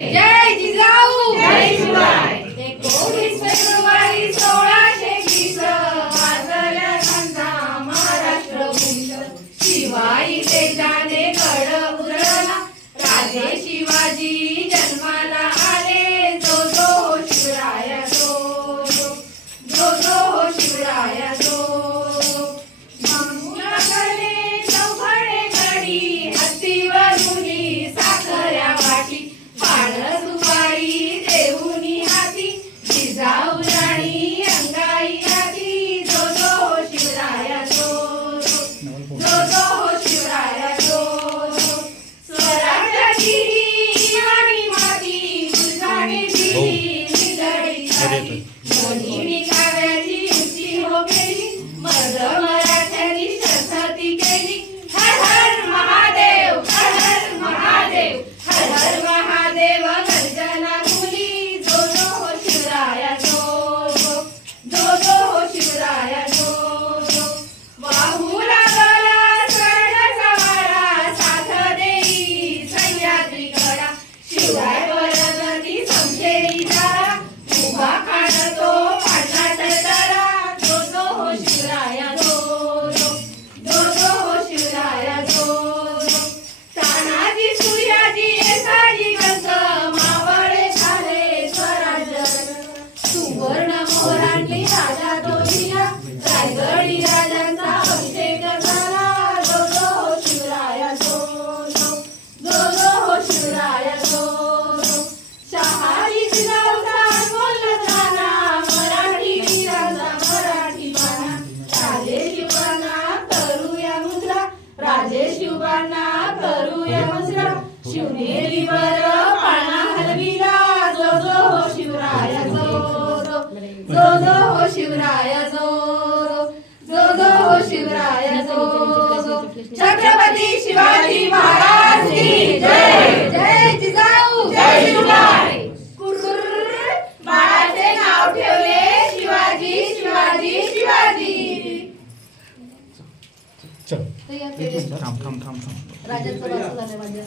जय जिजाऊ जय Shivray 19 February 1620 वाजल्या घंटा महाराष्ट्र भूषण शिवाई तेजाने गड उजळला राजे शिवाजी जन्माला आले जो जो शिवराय जो जो शिवराय जो मंगुला करणे चौघडे गडी हत्तीवरुनी साखऱ्या वाटी सुपारी देऊनी हाती जिजाऊ राणी अंगाई हाती जो जो शिवराया जो जो शिवराया जो स्वराज्याची आणि माती तुझाने दिली निलडी मोहिनी काव्याची उंची हो गेली मर्द मराठ्यांनी शर्थी केली हर हर महादेव हर हर महादेव हर हर महादेव गर्जना खुली जो जो शिवराया जो जो शिवराया जो वाहू लागला स्वर्गाचा वारा साथ देई सह्याद्री कडा शिवराय परगती समशेरी दारा उभा काढतो पाडला तळतळा जो जो शिवराया जो जो शिवराया जो तानाजी सूर्याजी येसाजी गंज मावळे झाले स्वराज्य सुवर्ण मोरांनी राजा तो दिला रायगडी राजांचा अभिषेक झाला जो जो शिवराया जो जो शिवराया जो शहाजी जिजाऊचा अनमोल जाना मराठी वीरांचा मराठी बाणा राजे शिवबांना करूया मुद्रा राजे शिवबांना करूया मुद्रा शिवनेरी वर पाळणा हलविला जो जो शिवराया जो जो शिवराया जो जो शिवराया जो छत्रपती शिवाजी महाराज की जय जय जिजाऊ जय शिवराय कुरकुर बाळाचे नाव ठेवले शिवाजी शिवाजी शिवाजी थांब राजाचं वाचू झालं माझ्या